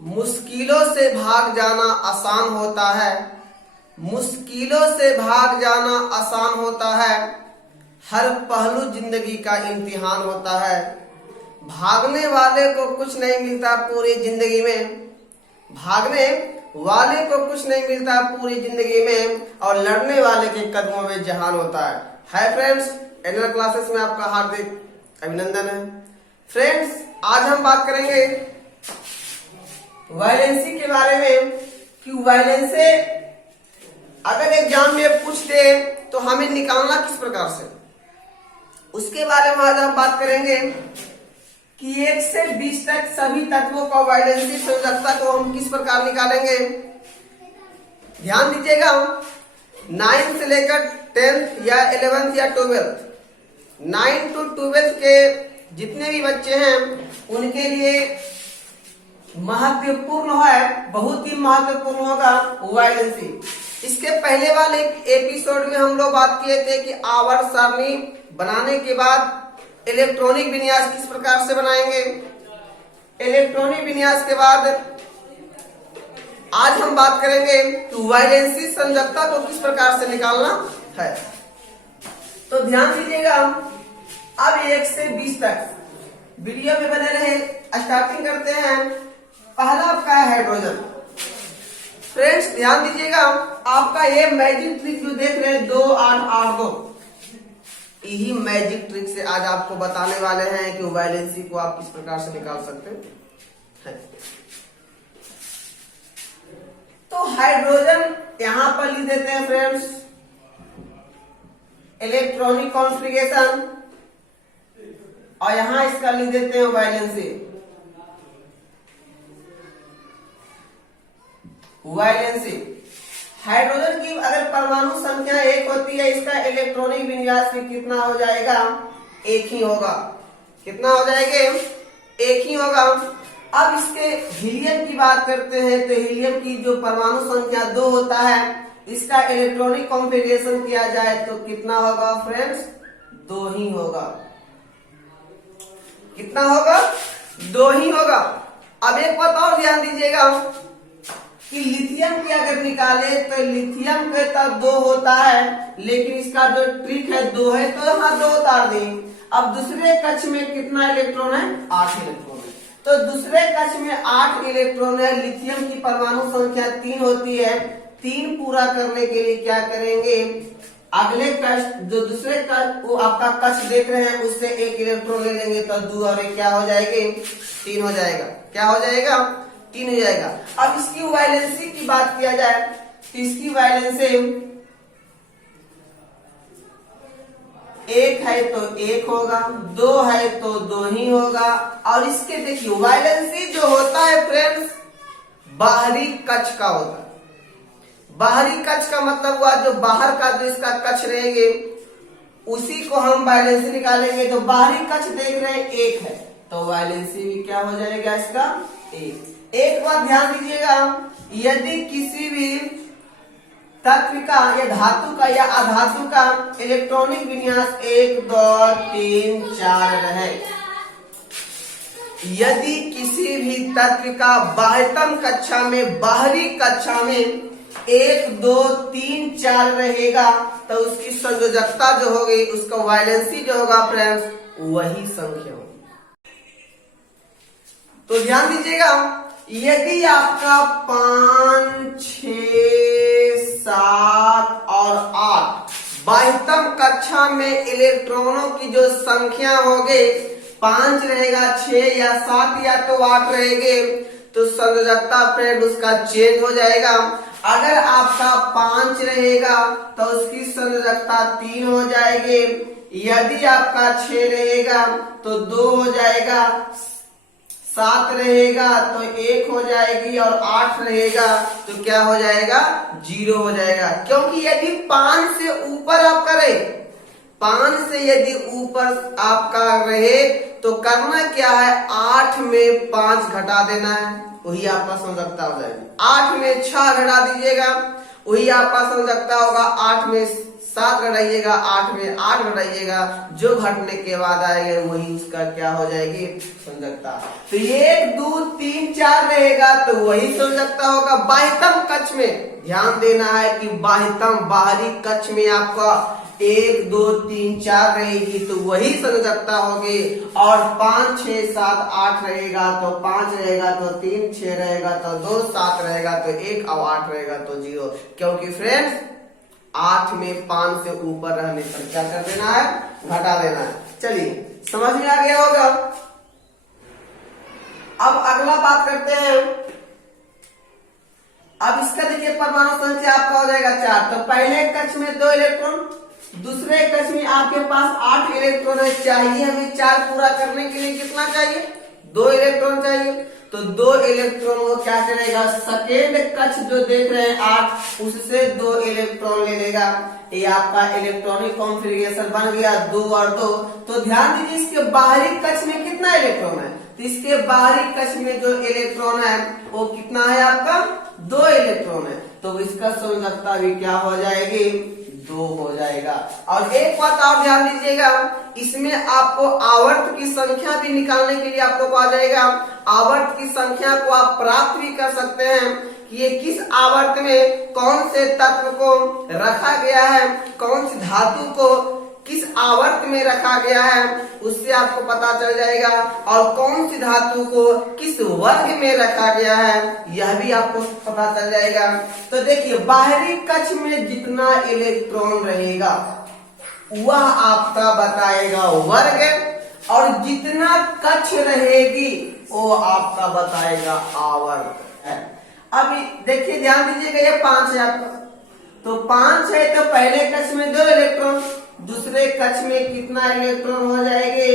मुश्किलों से भाग जाना आसान होता है, मुश्किलों से भाग जाना आसान होता है, हर पहलू जिंदगी का इम्तिहान होता है। भागने वाले को कुछ नहीं मिलता पूरी जिंदगी में, भागने वाले को कुछ नहीं मिलता पूरी जिंदगी में, और लड़ने वाले के कदमों में जहान होता है। हाय फ्रेंड्स, एनुअल क्लासेस में आपका हार्दिक अभिनंदन है। फ्रेंड्स, आज हम बात करेंगे वायलेंसी के बारे में कि वायलेंसी अगर एग्जाम में पूछ दे तो हमें निकालना किस प्रकार से, उसके बारे में आज हम बात करेंगे कि 1 से 20 तक सभी तत्वों का वायलेंसी संयोजकता को हम किस प्रकार निकालेंगे। ध्यान दीजिएगा, 9 से लेकर 10th या 11th या 12th, 9 to 12th के जितने भी बच्चे हैं उनके लिए महत्वपूर्ण है, बहुत ही महत्वपूर्ण होगा वायलेंसी। इसके पहले वाले एपिसोड में हम लोग बात किए थे कि आवर्त सारणी बनाने के बाद इलेक्ट्रॉनिक विन्यास किस प्रकार से बनाएंगे। इलेक्ट्रॉनिक विन्यास के बाद आज हम बात करेंगे कि वायलेंसी संयोजकता को किस प्रकार से निकालना है। तो ध्यान दीजिएगा, अब 1 से 20 तक वीडियो में बने रहे। स्टार्टिंग करते हैं। पहला आपका है हाइड्रोजन। फ्रेंड्स ध्यान दीजिएगा, आपका ये मैजिक ट्रिक जो देख रहे हैं 2 8 8 2, यही मैजिक ट्रिक से आज आपको बताने वाले हैं कि वायलेंसी को आप किस प्रकार से निकाल सकते हैं। तो हाइड्रोजन यहां पर लिख देते हैं फ्रेंड्स, इलेक्ट्रॉनिक कॉन्फ़िगरेशन, और यहां इसका लिख देते हैं वायलेंसी। वायलेंसी हाइड्रोजन की अगर परमाणु संख्या 1 होती है, इसका इलेक्ट्रॉनिक विन्यास भी कितना हो जाएगा, 1 ही होगा। कितना हो जाएगा, 1 ही होगा। अब इसके हीलियम की बात करते हैं तो हीलियम की जो परमाणु संख्या 2 होता है, इसका इलेक्ट्रॉनिक कॉन्फ़िगरेशन किया जाए तो कितना होगा फ्रेंड्स, 2 ही होगा। कितना होगा, 2 ही होगा। अब एक बात और ध्यान दीजिएगा कि लिथियम की अगर निकाले तो लिथियम पे तो 2 होता है, लेकिन इसका जो ट्रिक है 2 है, तो यहाँ 2 उतार दें। अब दूसरे कक्ष में कितना इलेक्ट्रॉन है, 8 इलेक्ट्रॉन है। तो दूसरे कक्ष में 8 इलेक्ट्रॉन है। लिथियम की परमाणु संख्या 3 होती है। 3 पूरा करने के लिए क्या करेंगे, अगले कक्ष जो दूसरे कक्ष वो आपका कक्ष देख रहे हैं उससे 1 इलेक्ट्रॉन ले लेंगे तो 2 और 1 क्या हो जाएंगे, 3 हो जाएगा। क्या हो जाएगा, 3 हो जाएगा। अब इसकी वायलेंसी की बात किया जाए तो इसकी वायलेंसी 1 है तो 1 होगा, 2 है तो 2 ही होगा। और इसके देखिए वायलेंसी जो होता है फ्रेंड्स, बाहरी कक्ष का होता है। बाहरी कक्ष का मतलब हुआ जो बाहर का जो इसका कक्ष रहेंगे उसी को हम वायलेंसी निकालेंगे। तो बाहरी कक्ष देख रहे हैं 1 है तो वायलेंसी भी क्या हो जाएगा इसका, 1। एक बात ध्यान दीजिएगा, यदि किसी भी तत्व का या धातु का या अधातु का इलेक्ट्रॉनिक विन्यास 1 2 3 4 रहे, यदि किसी भी तत्व का बाह्यतम कक्षा में बाहरी कक्षा में 1 2 3 4 रहेगा तो उसकी संयोजकता जो होगी, उसका वायलेंसी जो होगा फ्रेंड्स, वही संख्या होगी। तो ध्यान दीजिएगा, यदि आपका 5 6 7 और 8 बाह्यतम कक्षा में इलेक्ट्रॉनों की जो संख्या होगी 5 रहेगा, 6 या 7 या तो 8 रहेंगे, तो संयोजकता फ्रेंड उसका चेंज हो जाएगा। अगर आपका 5 रहेगा तो उसकी संयोजकता 3 हो जाएगी। यदि आपका 6 रहेगा तो 2 हो जाएगा, 7 रहेगा तो 1 हो जाएगी, और 8 रहेगा तो क्या हो जाएगा, 0 हो जाएगा। क्योंकि यदि 5 से ऊपर आपका रहे, 5 से यदि ऊपर आपका रहे तो करना क्या है, 8 में 5 घटा देना है, वही आपका संयोजकता हो जाएगी। 8 में 6 घटा दीजिएगा, वही आपका संयोजकता होगा। 8 में 7 घटाइएगा 8 में 8 घटाइएगा, जो घटने के बाद आएगा वही उसका क्या हो जाएगी संयोजकता। तो 1 2 3 4 रहेगा तो वही संयोजकता होगा। बाह्यतम कक्ष में ध्यान देना है कि बाह्यतम बाहरी कक्ष में आपका 1 2 3 4 रहेगी तो वही संयोजकता होगी। और 5 6 7 8 रहेगा तो 5 रहेगा तो 3 6 रहेगा तो 2 7 रहेगा तो 1 और 8 रहेगा तो 0। क्योंकि फ्रेंड्स 8 में 5 से ऊपर रहने पर क्या कर देना है, घटा देना है। चलिए समझ में आ गया होगा। अब अगला बात करते हैं। अब इसका देखिए परमाणु संख्या आपका हो जाएगा 4। तो पहले कक्ष में 2 इलेक्ट्रॉन, दूसरे कक्ष में आपके पास 8 इलेक्ट्रॉन है। चाहिए हमें 4 पूरा करने के लिए कितना चाहिए, 2 इलेक्ट्रॉन चाहिए। तो 2 इलेक्ट्रॉन वो क्या करेगा, सेकेंड कक्ष जो देख रहे हैं 8, उससे 2 इलेक्ट्रॉन ले लेगा। ये आपका इलेक्ट्रॉनिक कॉन्फ़िगरेशन बन गया 2 और 2। तो ध्यान दीजिए इसके बाहरी कक्ष में कितना इलेक्ट्रॉन है, तो इसके बाहरी कक्ष में जो इलेक्ट्रॉन है वो कितना है आपका, 2 इलेक्ट्रॉन है। तो इसका संयोजकता भी क्या हो जाएगी, 2 हो जाएगा। और एक बात आप ध्यान दीजिएगा, इसमें आपको आवर्त की संख्या भी निकालने के लिए आपको कहा जाएगा। आवर्त की संख्या को आप प्राप्त भी कर सकते हैं कि ये किस आवर्त में कौन से तत्व को रखा गया है, कौन सी धातु को किस आवर्त में रखा गया है, उससे आपको पता चल जाएगा। और कौन सी धातु को किस वर्ग में रखा गया है, यह भी आपको पता चल जाएगा। तो देखिए बाहरी कक्ष में जितना इलेक्ट्रॉन रहेगा वह आपका बताएगा वर्ग, और जितना कक्ष रहेगी वो आपका बताएगा आवर्त है। अभी देखिए ध्यान दीजिएगा, ये 5 है आपका, तो 5 है तो पहले कक्ष में 2 इलेक्ट्रॉन, दूसरे कक्ष में कितना इलेक्ट्रॉन हो जाएंगे,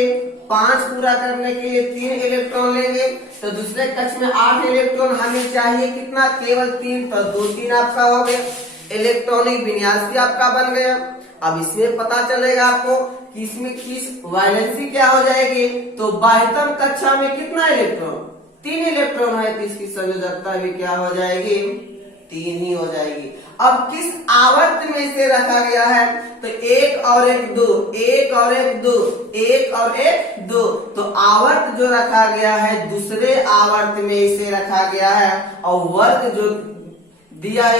5 पूरा करने के लिए 3 इलेक्ट्रॉन लेंगे। तो दूसरे कक्ष में 8 इलेक्ट्रॉन हमें चाहिए कितना, केवल 3, तो 2 3 आपका हो गया। इलेक्ट्रॉनिक विन्यास भी आपका बन गया। अब इसमें पता चलेगा आपको कि इसमें किस वैलेंसी क्या हो जाएगी। तो बाह्यतम कक्षा में कितना इलेक्ट्रॉन, 3 इलेक्ट्रॉन है, तो इसकी संयोजकता भी क्या हो जाएगी, 3 ही हो जाएगी। अब किस आवर्त में इसे रखा गया है, तो 1 और 1 2, 1 और 1 2, 1 और 1 2। तो आवर्त जो रखा गया है दूसरे आवर्त में इसे रखा गया है। और वर्ग जो दिया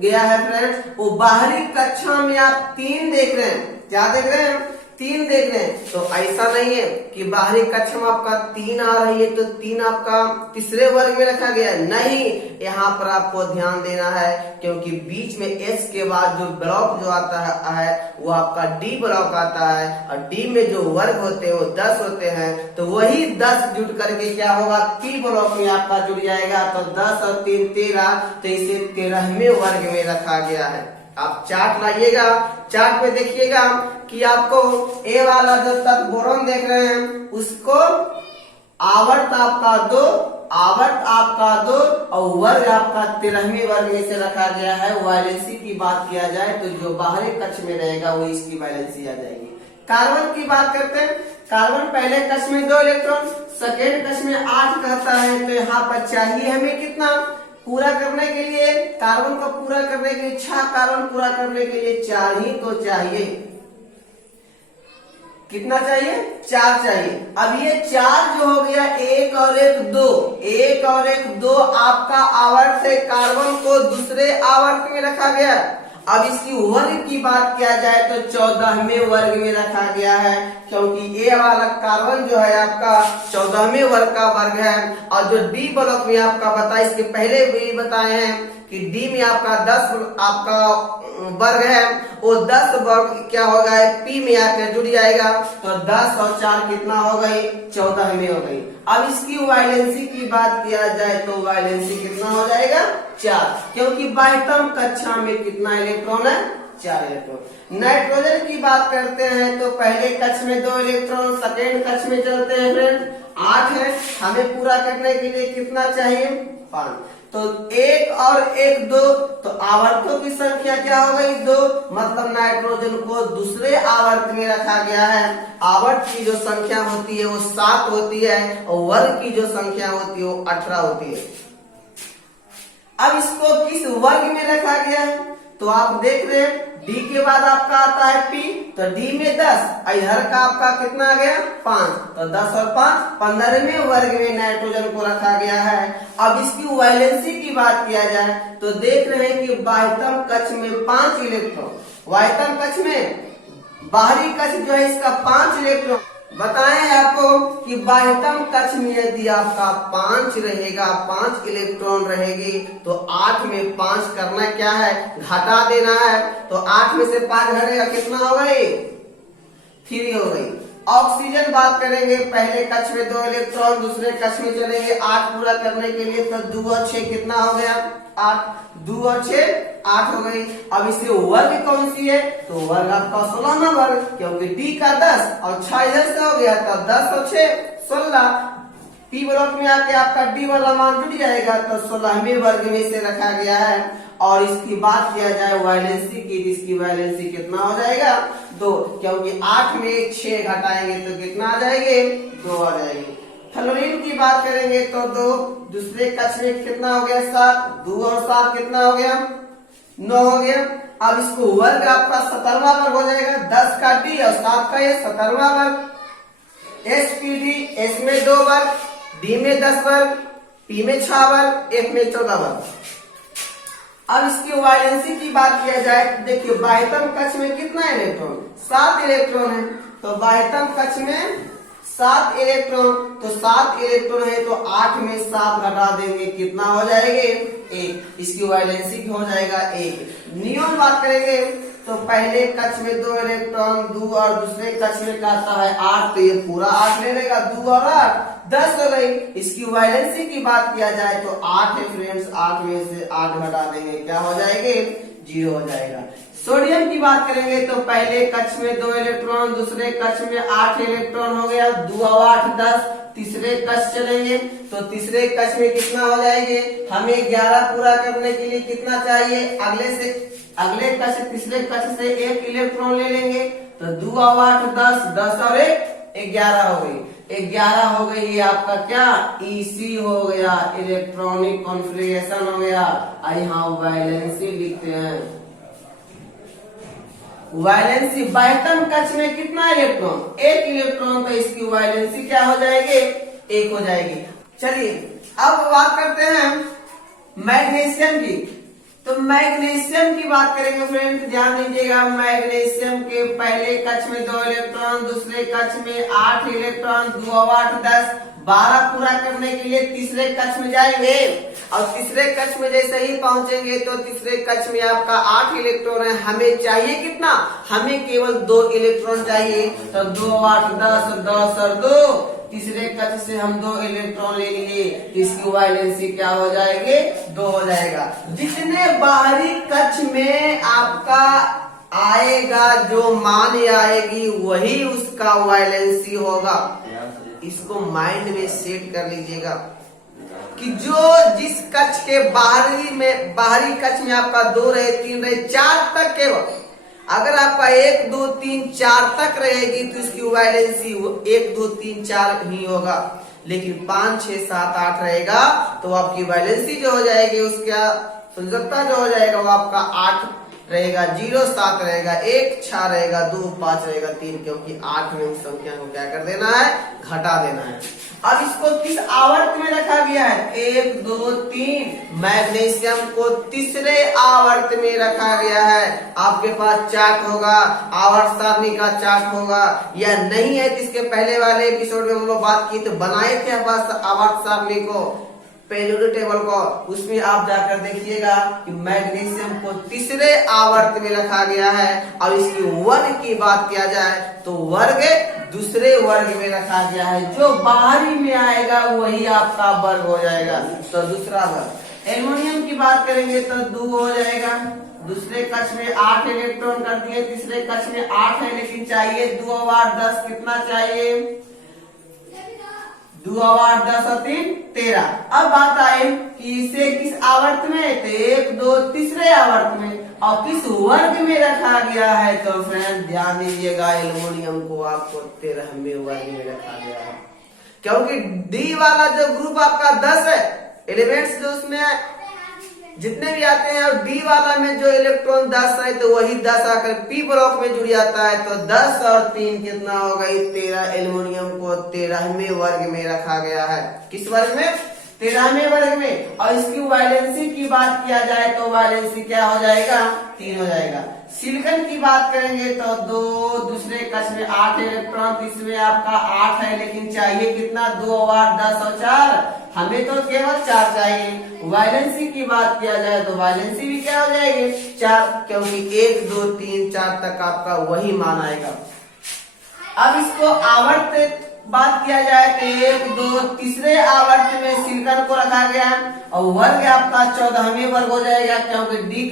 गया है फ्रेंड्स, वो बाहरी कक्षा में आप 3 देख रहे हैं। क्या देख रहे हैं, 3 देख रहे हैं। तो ऐसा नहीं है कि बाहरी कक्षा में आपका 3 आ रही है तो 3 आपका तीसरे वर्ग में रखा गया है, नहीं। यहाँ पर आपको ध्यान देना है क्योंकि बीच में S के बाद जो ब्लॉक जो आता है वो आपका D ब्लॉक आता है, और D में जो वर्ग होते हैं वो 10 होते हैं। तो वही 10 जुट करके क्या होगा, P ब्लॉक में आपका जुड़ जाएगा। तो 10 और 3 13, तो इसे 13वें वर्ग में रखा गया है। आप चार्ट लाइएगा, चार्ट पे देखिएगा कि आपको ए वाला जो तत्व बोरॉन देख रहे हैं उसको आवर्त आपका 2, आवर्त आपका 2 और वर्ग आपका 13वें वर्ग में से रखा गया है। वैलेंसी की बात किया जाए तो जो बाहरी कक्ष में रहेगा वो इसकी वैलेंसी आ जाएगी। कार्बन की बात करते हैं। कार्बन पहले कक्ष में 2 इलेक्ट्रॉन, सेकेंड कक्ष में 8 कहता है। तो यहाँ पर चाहिए हमें कितना पूरा करने के लिए, कार्बन को पूरा करने के लिए 6 कार्बन पूरा करने के लिए 4 ही तो चाहिए। कितना चाहिए, 4 चाहिए। अब ये 4 जो हो गया, 1 और 1 2, 1 और 1 2 आपका आवर्त है। कार्बन को दूसरे आवर्त में रखा गया। अब इसकी वर्ग की बात किया जाए तो 14वें वर्ग में रखा गया है, क्योंकि ये वाला कार्बन जो है आपका 14वें वर्ग का वर्ग है। और जो डी ब्लॉक में आपका बताया, इसके पहले भी बताए हैं कि डी में आपका 10 आपका वर्ग है, वो 10 वर्ग क्या होगा, पी में आकर जुड़ जाएगा। तो 10 और 4 कितना हो गई, 14वें हो गई। अब इसकी वैलेंसी की बात किया जाए तो वैलेंसी कितना हो जाएगा, 4, क्योंकि बाह्यतम कक्षा में कितना इलेक्ट्रॉन है, 4 इलेक्ट्रॉन। नाइट्रोजन की बात करते हैं तो पहले कक्ष में 2 इलेक्ट्रॉन, सेकेंड कक्ष में चलते हैं फ्रेंड 8 है। हमें पूरा करने के लिए कितना चाहिए, 5। तो 1 और 1 2, तो आवर्तों की संख्या क्या हो गई, 2। मतलब नाइट्रोजन को दूसरे आवर्त में रखा गया है। आवर्त की जो संख्या होती है वो 7 होती है, और वर्ग की जो संख्या होती है वो 18 होती है। अब इसको किस वर्ग में रखा गया है, तो आप देख रहे हैं डी के बाद आपका आता है पी, तो डी में 10, इधर का आपका कितना आ गया 5, तो 10 और 5 15वें वर्ग में नाइट्रोजन को रखा गया है। अब इसकी वैलेंसी की बात किया जाए तो देख रहे हैं कि बाह्यतम कक्ष में 5 इलेक्ट्रॉन, बाह्यतम कक्ष में, बाहरी कक्ष जो है इसका 5 इलेक्ट्रॉन। बताएं आपको कि बाह्यतम कक्ष में यदि आपका 5 रहेगा, 5 इलेक्ट्रॉन रहेगी तो 8 में 5 करना क्या है, घटा देना है। तो 8 में से 5 घटेगा कितना हो गई, 3 हो गई। ऑक्सीजन बात करेंगे, पहले कक्ष में 2 इलेक्ट्रॉन, दूसरे कक्ष में चलेंगे 8 पूरा करने के लिए, तो 2 और 6 कितना हो गया 8, 2 और 6 8 हो गई। अब इससे वर्ग कौन सी है, तो वर्ग आपका 16वां वर्ग, क्योंकि डी का 10 और 6 इधर से हो गया, तो 10 और 6 16। पी ब्लॉक में आके आपका डी वाला मान जुड़ जाएगा, तो 16वें वर्ग में इसे रखा गया है। और इसकी बात किया जाए वैलेंसी की, इसकी वैलेंसी कितना हो जाएगा 2, क्योंकि 8 में 6 घटाएंगे तो कितना आ जाएंगे 2 आ जाएंगे। फ्लोरीन की बात करेंगे तो 2, दूसरे कक्ष में कितना हो गया 7, 2 और 7 कितना हो गया 9 हो गया। अब इसको वर्ग आपका 17वां वर्ग हो जाएगा, 10 का डी और 7 का ये 17वां वर्ग। एसपीडी, एस में 2 वर्ग, डी में 10 वर्ग, पी में 6 वर्ग, एफ में 14 वर्ग। अब इसकी वैलेंसी की बात किया जाए, देखिए बाह्यतम कक्ष में कितना इलेक्ट्रॉन, 7 इलेक्ट्रॉन है, तो बाह्यतम कक्ष में 7 इलेक्ट्रॉन, तो 7 इलेक्ट्रॉन है तो 8 में 7 घटा देंगे कितना हो जाएंगे 1, इसकी वैलेंसी हो जाएगा 1। नियॉन बात करेंगे तो पहले कक्ष में 2 इलेक्ट्रॉन, 2 और दूसरे कक्ष में कहता है 8, तो ये पूरा 8 ले लेगा, 2 और 8 10 हो गई। इसकी वैलेंसी की बात किया जाए तो 8 है फ्रेंड्स, 8 में से 8 घटा देंगे क्या हो जाएंगे 0 हो जाएगा। सोडियम की बात करेंगे तो पहले कक्ष में 2 इलेक्ट्रॉन, दूसरे कक्ष में 8 इलेक्ट्रॉन हो गया, 2 और 8 10, तीसरे कक्ष चलेंगे तो तीसरे कक्ष में कितना हो जाएंगे, हमें 11 पूरा करने के लिए कितना चाहिए, अगले कक्ष तीसरे कक्ष से 1 इलेक्ट्रॉन ले लेंगे, तो 2 और 8 10, 10 और 1 11 हो गई, 11 हो गई। ये आपका क्या ईसी हो गया, इलेक्ट्रॉनिक कॉन्फ़िगरेशन हो गया। यहाँ वैलेंसी लिखते हैं, वैलेंसी बाह्यतम कक्ष में कितना इलेक्ट्रॉन, 1 इलेक्ट्रॉन, तो इसकी वैलेंसी क्या हो जाएगी 1 हो जाएगी। चलिए अब बात करते हैं मैग्नीशियम की, तो मैग्नीशियम की बात करेंगे फ्रेंड्स, ध्यान दीजिएगा। मैग्नीशियम के पहले कक्ष में 2 इलेक्ट्रॉन, दूसरे कक्ष में 8 इलेक्ट्रॉन, 2 और 8 10, 12 पूरा करने के लिए तीसरे कक्ष में जाएंगे, और तीसरे कक्ष में जैसे ही पहुंचेंगे तो तीसरे कक्ष में आपका 8 इलेक्ट्रॉन है, हमें चाहिए कितना, हमें केवल 2 इलेक्ट्रॉन चाहिए, तो 2 और 8 10, 10 और 2, तीसरे कक्ष से हम 2 इलेक्ट्रॉन ले लिए, इसकी वैलेंसी क्या हो जाएगी 2 हो जाएगा। जितने बाहरी कक्ष में आपका आएगा जो मान आएगी वही उसका वैलेंसी होगा। इसको माइंड में सेट कर लीजिएगा कि जो जिस कक्ष के बाहरी कक्ष में आपका 2 रहे, 3 रहे, 4 तक केवल, अगर आपका 1 2 3 4 तक रहेगी तो इसकी वैलेंसी 1 2 3 4 ही होगा, लेकिन 5 6 7 8 रहेगा तो आपकी वैलेंसी जो हो जाएगी, उसका संयोजकता जो हो जाएगा वो आपका 8 रहेगा, 0 7 रहेगा, 1 6 रहेगा, 2 5 रहेगा, 3, क्योंकि 8 में उस संख्या को क्या कर देना है, घटा देना है। अब इसको किस आवर्त में रखा गया है, 1 2 3, मैग्नीशियम को तीसरे आवर्त में रखा गया है। आपके पास चार्ट होगा, आवर्त सारणी का चार्ट होगा, या नहीं है तो इसके पहले वाले एपिसोड में हम लोग बात की तो बनाए थे आवर्त सारणी को, पेरियोडिक टेबल को, उसमें आप जाकर देखिएगा कि मैग्नीशियम को तीसरे आवर्त में रखा गया है। अब इसकी वर्ग की बात किया जाए तो वर्ग दूसरे वर्ग में रखा गया है, जो बाहरी में आएगा वही आपका वर्ग हो जाएगा, तो दूसरा वर्ग। एल्युमिनियम की बात करेंगे तो 2 हो जाएगा, दूसरे कक्ष में 8 इलेक्ट्रॉन कर दिए, तीसरे कक्ष में 8 है लेकिन चाहिए 2 और 8 10, कितना चाहिए 2 और 8 10 और 3 13। अब बात आई कि इसे किस आवर्त में, तो 1 2 तीसरे आवर्त में, और किस वर्ग में रखा गया है, तो फ्रेंड ध्यान दीजिएगा, एल्युमिनियम को आपको 13वें वर्ग में रखा गया है, क्योंकि डी वाला जो ग्रुप आपका 10 है, एलिमेंट्स जो उसमें जितने भी आते हैं, और डी वाला में जो इलेक्ट्रॉन 10 है तो वही 10 आकर पी ब्लॉक में जुड़ जाता है। तो 10 और 3 कितना हो गई 13। एल्युमिनियम को 13वें वर्ग में रखा गया है। किस वर्ग में? 13वें वर्ग में। और इसकी वैलेंसी की बात किया जाए तो वैलेंसी क्या हो जाएगा? 3 हो जाएगा। सिलिकॉन की बात करेंगे तो 2, दूसरे कक्ष में 8 इलेक्ट्रॉन, तीसरे आपका 8 है, लेकिन चाहिए कितना? 2 और 8 10 और 4, हमें तो केवल 4 चाहिए। वैलेंसी की बात किया जाए तो वैलेंसी भी क्या हो जाएगी? 4, क्योंकि 1 2 3 4 तक आपका वही मान आएगा। अब इसको आवर्त बात किया जाए तो 1 2 तीसरे आवर्त में सिलिकॉन को रखा गया है, और वर्ग आपका 14वें वर्ग हो जाएगा, क्योंकि डी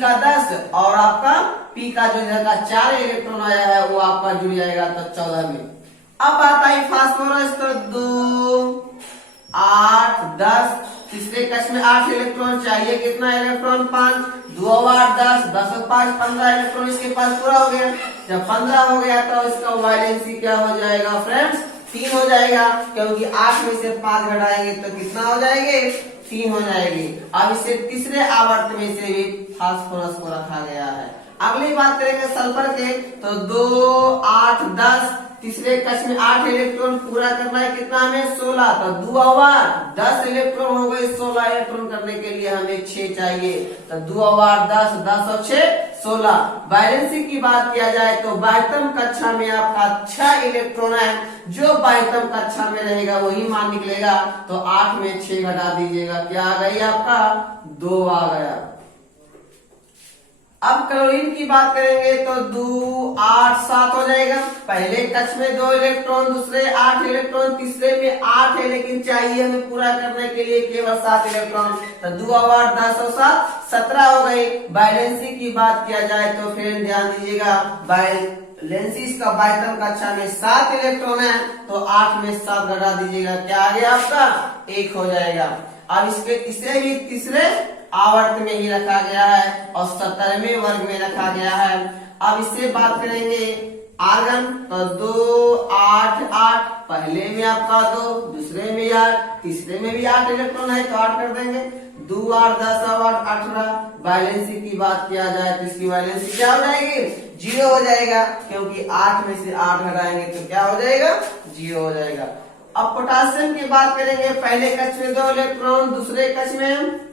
का 10 और आपका पी का जो जगह 4 इलेक्ट्रॉन आया है वो आपका जुड़ जाएगा तो 14 में। अब बात आई फास्फोरस तो 2 8 10, तीसरे कक्ष में 8 इलेक्ट्रॉन, चाहिए कितना इलेक्ट्रॉन? 5, 2 और 8 10, 10 और 5 15 इलेक्ट्रॉन इसके पास पूरा हो गया। जब 15 हो गया तो इसका वैलेंसी क्या हो जाएगा फ्रेंड्स? 3 हो जाएगा, क्योंकि 8 में से 5 घटाएंगे तो कितना हो जाएंगे? 3 हो जाएगी। अब इसे तीसरे आवर्त में से भी फास्फोरस को रखा गया है। अगली बात करेंगे सल्फर के तो 2 8 10, तीसरे कक्ष में 8 इलेक्ट्रॉन पूरा करना है, कितना हमें? 16, तो 2 और 10 इलेक्ट्रॉन हो गए। 16 इलेक्ट्रॉन करने के लिए हमें 6 चाहिए, तो 2 और 10 10 और 6 16। वैलेंसी की बात किया जाए तो 22वीं कक्षा में आपका 6 इलेक्ट्रॉन है, जो 22वीं कक्षा में रहेगा वही मान निकलेगा। तो 8 में 6 घटा दीजिएगा, क्या आ गई आपका? 2 आ गया। अब क्लोरीन की बात करेंगे तो 2 8 7 हो जाएगा। पहले कक्ष में 2 इलेक्ट्रॉन, दूसरे 8 इलेक्ट्रॉन, तीसरे में 8 है, लेकिन चाहिए हमें पूरा करने के लिए केवल 7 इलेक्ट्रॉन, तो 2 और 8 10 और 7 17 हो गई। वैलेंसी की बात किया जाए तो फिर ध्यान दीजिएगा, वैलेंसी इसका 22वीं कक्षा में 7 इलेक्ट्रॉन है, तो 8 में 7 घटा दीजिएगा, क्या आ गया आपका? 1 हो जाएगा। अब इसे भी तीसरे आवर्त में ही रखा गया है और 17वें वर्ग में रखा गया है। अब इससे बात करेंगे आर्गन तो 2 8 8, पहले में आपका 2, दूसरे में 8, तीसरे में भी 8 इलेक्ट्रॉन है तो 8 कर देंगे। 2 8 10 और 8 18। वैलेंसी की बात किया जाए तो इसकी वैलेंसी क्या हो जाएगी? 0 हो जाएगा, क्योंकि 8 में से 8 घटाएंगे तो क्या हो जाएगा? 0 हो जाएगा। अब पोटासियम की बात करेंगे, पहले कक्ष में 2 इलेक्ट्रॉन, दूसरे कक्ष में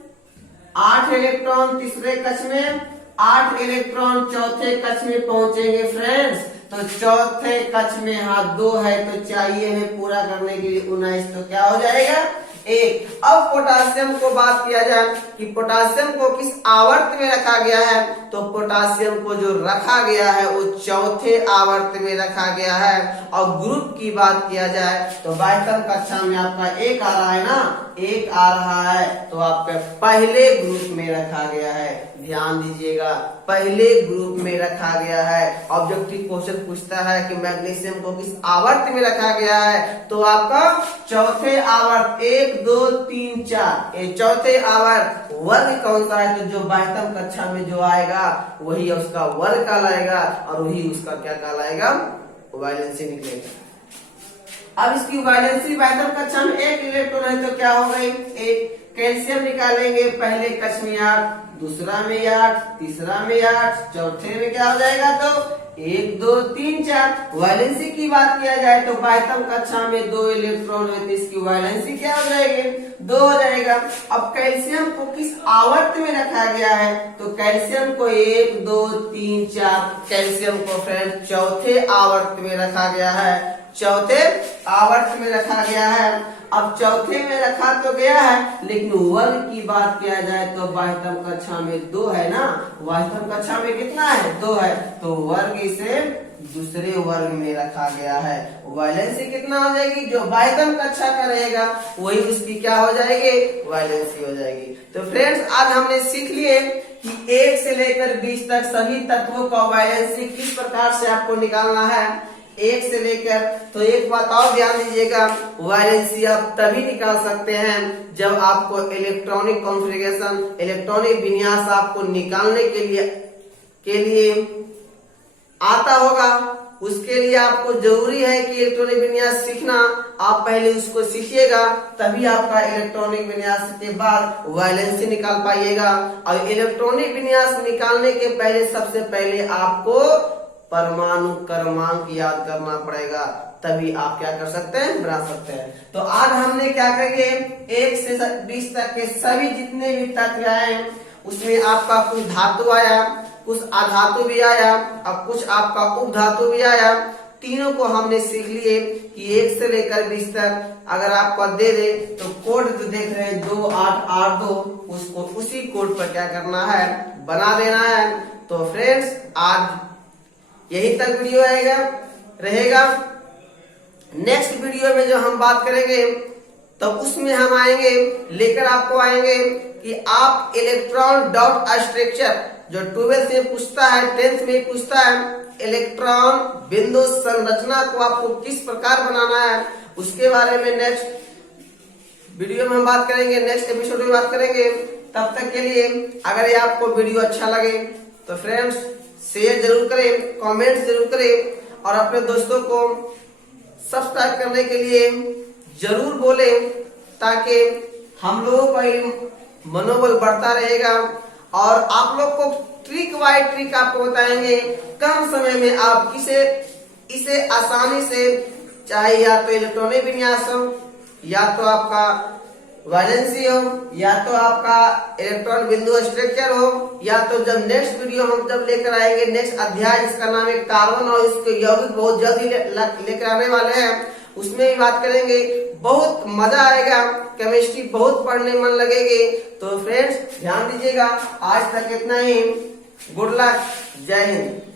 8 इलेक्ट्रॉन, तीसरे कक्ष में 8 इलेक्ट्रॉन, चौथे कक्ष में पहुंचेंगे फ्रेंड्स, तो चौथे कक्ष में 2 है, तो चाहिए हमें पूरा करने के लिए 19, तो क्या हो जाएगा? 1। अब पोटासियम को बात किया जाए कि पोटासियम को किस आवर्त में रखा गया है, तो पोटासियम को जो रखा गया है वो चौथे आवर्त में रखा गया है। और ग्रुप की बात किया जाए तो 22वीं कक्षा में आपका 1 आ रहा है ना, 1 आ रहा है, तो आपका पहले ग्रुप में रखा गया है। ध्यान दीजिएगा, पहले ग्रुप में रखा गया है। ऑब्जेक्टिव क्वेश्चन पूछता है कि मैग्नीशियम को किस आवर्त में रखा गया है, तो आपका चौथे आवर्त 1 2 3 4, ये चौथे आवर्त। वर्ग कौन सा है? तो जो 22वीं कक्षा में जो आएगा वही उसका वर्ग कहलाएगा, और वही उसका क्या कहलाएगा? वैलेंसी निकलेगा। अब इसकी वैलेंसी 22वीं कक्षा में 1 इलेक्ट्रॉन है, तो क्या हो गई? 1। कैल्शियम निकालेंगे, पहले कक्ष में 8, दूसरा में 8, तीसरा में 8, चौथे में क्या हो जाएगा? तो 1 2 3 4। वैलेंसी की बात किया जाए तो 22वीं कक्षा में 2 इलेक्ट्रॉन है, तो इसकी वैलेंसी क्या हो जाएगी? 2 हो जाएगा। अब कैल्शियम को किस आवर्त में रखा गया है, तो कैल्शियम को 1 2 3 4, कैल्शियम को फ्रेंड चौथे आवर्त में रखा गया है, चौथे आवर्त में रखा गया है। अब चौथे में रखा तो गया है, लेकिन वर्ग की बात किया जाए तो 22वीं कक्षा में 2 है ना, 22वीं कक्षा में कितना है? 2 है, तो वर्ग इसे दूसरे वर्ग में रखा गया है। वैलेंसी कितना हो जाएगी? जो 22वीं कक्षा का रहेगा वही उसकी क्या हो जाएगी? वैलेंसी हो जाएगी। तो फ्रेंड्स, आज हमने सीख लिए कि 1 से लेकर 20 तक सभी तत्वों का वैलेंसी किस प्रकार से आपको निकालना है। 1 से लेकर, तो एक बात और ध्यान दीजिएगा, वैलेंसी आप तभी निकाल सकते हैं जब आपको इलेक्ट्रॉनिक कॉन्फ़िगरेशन, इलेक्ट्रॉनिक विन्यास आपको निकालने के लिए आता होगा। उसके लिए आपको जरूरी है कि इलेक्ट्रॉनिक विन्यास सीखना। आप पहले उसको सीखिएगा, तभी आपका इलेक्ट्रॉनिक विन्यास के बाद वैलेंसी निकाल पाइएगा। और इलेक्ट्रॉनिक विन्यास निकालने के पहले सबसे पहले आपको परमाणु क्रमांक याद करना पड़ेगा, तभी आप क्या कर सकते हैं, बना सकते हैं। तो आज हमने क्या करेंगे, 1 से 20 तक के सभी जितने भी तत्व आए उसमें आपका कुछ धातु आया, कुछ अधातु भी आया और कुछ आपका उपधातु भी आया। तीनों को हमने सीख लिए कि 1 से लेकर 20 तक अगर आपको दे दे तो कोड जो देख रहे हैं 2882, उसको उसी कोड पर क्या करना है, बना देना है। तो फ्रेंड्स आज यही तक वीडियो रहेगा। नेक्स्ट वीडियो में जो हम बात करेंगे तो उसमें हम आएंगे, लेकर आपको आएंगे कि आप इलेक्ट्रॉन डॉट स्ट्रक्चर जो 12th में पूछता है, 10th में पूछता है, इलेक्ट्रॉन बिंदु संरचना को आपको किस प्रकार बनाना है, उसके बारे में नेक्स्ट वीडियो में हम बात करेंगे, नेक्स्ट एपिसोड में बात करेंगे। तब तक के लिए अगर ये आपको वीडियो अच्छा लगे तो फ्रेंड्स शेयर जरूर करें, कमेंट जरूर करें और अपने दोस्तों को सब्सक्राइब करने के लिए जरूर बोले, ताकि हम लोगों का मनोबल बढ़ता रहेगा और आप लोग को ट्रिक बाय ट्रिक आपको बताएंगे। कम समय में आप इसे आसानी से, चाहे या तो इलेक्ट्रॉनिक विन्यास हो, या तो आपका वैलेंसी हो, या तो आपका इलेक्ट्रॉन बिंदु स्ट्रक्चर हो, या तो जब नेक्स्ट वीडियो हम जब लेकर आएंगे, नेक्स्ट अध्याय जिसका नाम है कार्बन और इसके यौगिक बहुत जल्द ही लेकर आने वाले हैं, उसमें भी बात करेंगे। बहुत मजा आएगा, केमिस्ट्री बहुत पढ़ने मन लगेगी। तो फ्रेंड्स ध्यान दीजिएगा। आज तक इतना ही। गुड लक, जय हिंद।